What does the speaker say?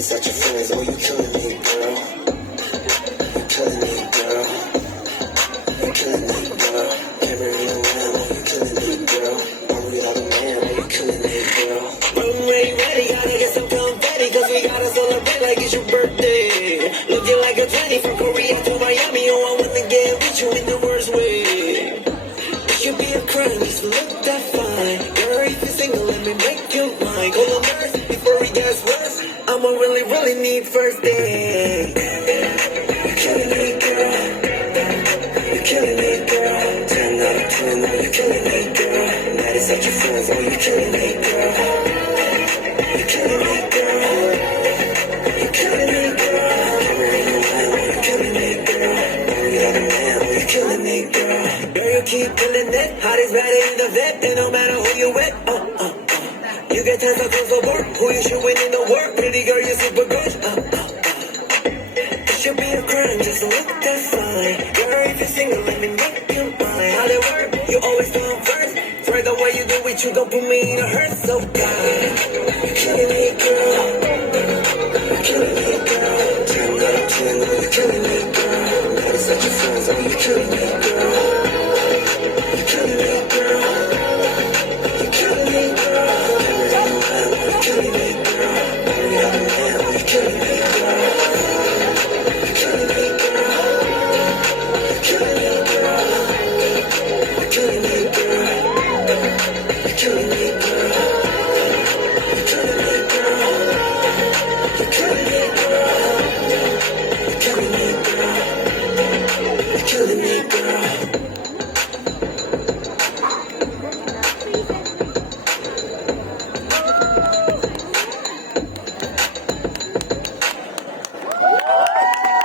is that your friends? Oh, you killing me, girl. You killing me, girl. You killing me, girl. Camera in around, oh, you killing me, girl. I'm real out of man, oh, you killing me, girl. Room ready, gotta get some confetti, cause we gotta celebrate like it's your birthday. Looking like a 20 from Korea to Miami, oh, I wanna get with you in the worst way. It should be a crime, just look that fine. Girl, if you're single, let me make you mine. Call a nurse before it gets worse. I'ma really need first day. You're killing me, girl. You're killing me, girl. 10 out of 10, oh, you're killing me, girl. That is such your friends, oh, you're killing me, girl. You're killing me, girl. You're killing me, girl. Camera in your mind, oh, you're killing me, girl. Oh, you have a man, oh, you're killing me, girl. Girl, you keep killing it. Hot is better in the vet, and no matter who you with, you get tons across the board. Who you should win in the world? Pretty girl, you're super good. It should be a crime, just look that fine. Girl, if you're single, let me make you mine. How they work? You always come first. For the way you do it, you don't put me in a hurt. So God.